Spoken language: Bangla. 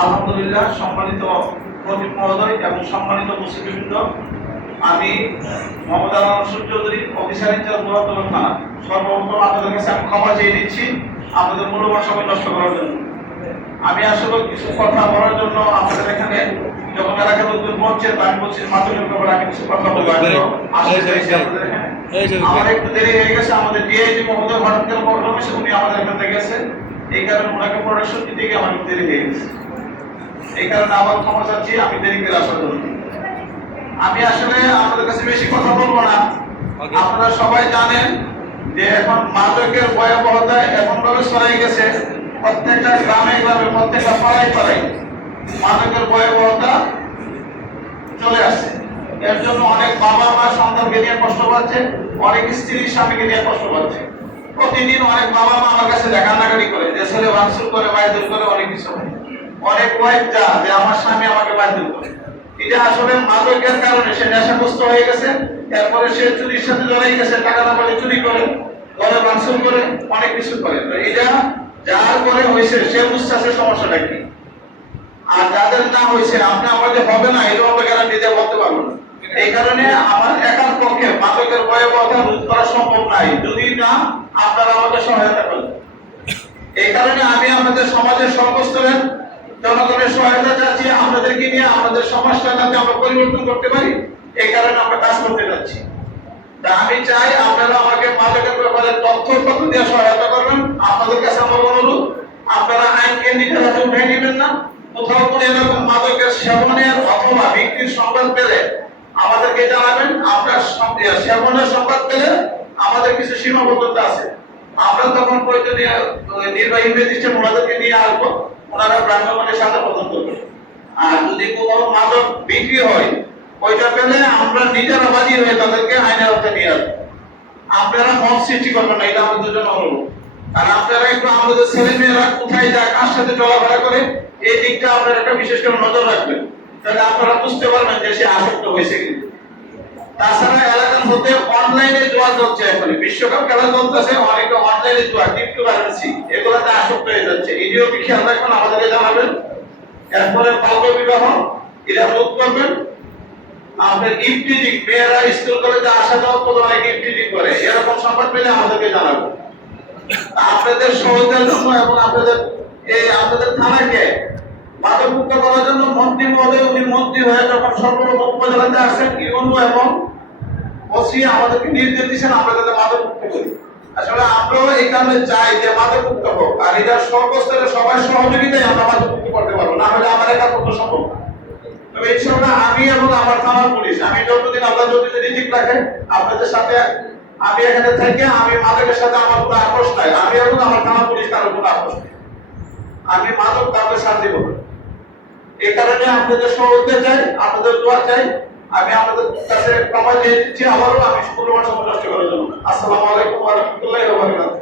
আলহামদুলিল্লাহ, সম্মানিত খতিব মহোদয় এবং সম্মানিত মুসলিমবৃন্দ, আমি মোহাম্মদ আনোয়ার চৌধুরী, অফিসার ইনচার্জ মুরাদনগর থানা। সর্বপ্রথম আপনাদের কাছে আমি ক্ষমা চেয়ে নিচ্ছি আপনাদের মূল্যবান সময় নষ্ট করার জন্য। আমি আসলে কিছু কথা বলার জন্য আপনাদের এখানে যখন এলাকার লোকজন পৌঁছেন, আমি বলছি মাধ্যমিক ব্যাপারে আমি কিছু কথা বলবো। আমার একটু দেরি হয়ে গেছে। আমাদের ডিআইজি মহোদয় হঠাৎ করে প্রোগ্রাম এসে উনি আমাদের এখানে গেছে, এই কারণে ওনাকে প্রোডাকশন দিতে গিয়ে আমার একটু দেরি হয়ে গেছে। এই কারণে আবার ক্ষমা চাচ্ছি আমি দেরি করে আসার জন্য। আমি আসলে আপনাদের কাছে বেশি কথা বলবো না। আপনারা সবাই জানেন যে এখন মাদকের ভয়াবহতা এমন ভাবে ছড়িয়ে গেছে, প্রত্যেকটা গ্রামে গ্রামে, প্রত্যেকটা পাড়ায় পাড়ায় মাদকের ভয়াবহতা চলে আসছে। এর জন্য অনেক বাবা মা সন্তানকে নিয়ে কষ্ট পাচ্ছে, অনেক স্ত্রী স্বামীকে নিয়ে কষ্ট পাচ্ছে। প্রতিদিন অনেক বাবা মা আমার কাছে কান্নাকাটি করে যে ছেলে ভাঙচুর করে, বাইদুল করে, অনেক কিছু হয়। অনেক ওয়াইফ যা যে আমার স্বামী আমাকে বাইদুল করে। এটা আসলে মাদকের কারণে সে নেশাগ্রস্ত হয়ে গেছে। এরপরে সে চুরির সাথে জড়াই গেছে, টাকা না পালে চুরি করে, ঘরে ভাঙচুর করে, অনেক কিছু করে। তো এটা যার করে হয়েছে সে বুঝতে আসে সমস্যাটা কি। আর যাদের না হয়েছে আপনি আমাদের হবে না এরকম আমরা গ্যারান্টি দিয়ে বলতে পারবো না। এই কারণে আমার একার পক্ষে মাদকের ভয়াবহতা রোধ করা সম্ভব নাই যদি না আপনারা আমাকে সহায়তা করেন। এই কারণে আমি আমাদের সমাজের সর্বস্তরের জনগণের সহায়তা চাচ্ছি, আপনাদেরকে নিয়ে আমাদের সমাজটা যাতে আমরা পরিবর্তন করতে পারি, এই কারণে আমরা কাজ করতে যাচ্ছি। তা আমি চাই আপনারা আমাকে মাদকের ব্যাপারে তথ্য দিয়ে সহায়তা করবেন। আপনাদের কাছে আমার অনুরোধ, আপনারা আইনকে নিজের হাতে উঠে নেবেন না। কোথাও কোনো এরকম মাদকের সেবনের অথবা বিক্রির সংবাদ পেলে আমাদেরকে জানাবেন। আপনার সেবনের সংবাদ পেলে আমাদের কিছু সীমাবদ্ধতা আছে, আমরা তখন প্রয়োজনীয় নির্বাহী ম্যাজিস্ট্রেট ওনাদেরকে নিয়ে আসবো, ওনারা ব্রাহ্মণের সাথে প্রদান করবেন। আর যদি কোনো মাদক বিক্রি হয় ওইটা পেলে আমরা নিজেরা বাদী হয়ে তাদেরকে আইনের আওতায় নিয়ে আসবো। আপনারা মত সৃষ্টি করবেন না, এটা আমাদের জন্য অনুরোধ। আর আপনারা একটু আমাদের ছেলে মেয়েরা কোথায় যায়, কার সাথে চলাফেরা করে, এই দিকটা আপনারা একটা বিশেষ করে নজর রাখবেন, তাহলে আপনারা বুঝতে পারবেন যে সে আসক্ত হয়েছে কিনা। তাছাড়া এলাকার মধ্যে অনলাইনে জুয়া চলছে, এখন বিশ্বকাপ খেলা চলতেছে, অনেকে অনলাইনে জুয়া, ক্রিপ্টোকারেন্সি, এগুলোতে আসক্ত হয়ে যাচ্ছে। এটিও কি খেয়াল রাখবেন, আমাদেরকে জানাবেন। এরপরে বাল্য বিবাহ, এটা রোধ করবেন। আপনার ইফটিজিং, মেয়েরা স্কুল কলেজে আসা যাওয়ার পর অনেক ইফটিজিং করে, এরকম সংবাদ পেলে আমাদেরকে জানাবেন। আপনাদের সহজের জন্য এবং আপনাদের থানাকে মাদকমুক্ত করার জন্য মন্ত্রী মহোদয়, উনি মন্ত্রী হয়ে যখন সর্বপ্রথম উপজেলাতে আসেন, ইউনো এবং ওসি আমাদেরকে নির্দেশ দিচ্ছেন আমরা যাতে মাদকমুক্ত করি। আসলে আমরাও এই কারণে চাই যে মাদকমুক্ত হোক, আর এটা সর্বস্তরে সবার সহযোগিতায় আমরা মাদকমুক্ত করতে পারবো, না হলে আমার একা পক্ষে সম্ভব না। তবে ইনশাআল্লাহ আমি এবং আমার থানার পুলিশ, আমি যতদিন আল্লাহ যদি রিজিক রাখে আপনাদের সাথে আমি এখানে থেকে, আমি মাদকের সাথে আমার কোনো আপোষ নাই। আমি এবং আমার থানা পুলিশ কারোর কোনো আপোষ নেই। আমি মাদক কাউকে সাথ দিব না। এই কারণে আপনাদের সহযোগিতা চাই, আপনাদের দোয়া চাই। আমি আপনাদের কাছে ক্ষমা চেয়ে দিচ্ছি, আবারও আমি মূল্যবান সময় নষ্ট করার জন্য। আসসালামু আলাইকুম ওয়া রাহমাতুল্লাহি ওয়া বারাকাতুহু।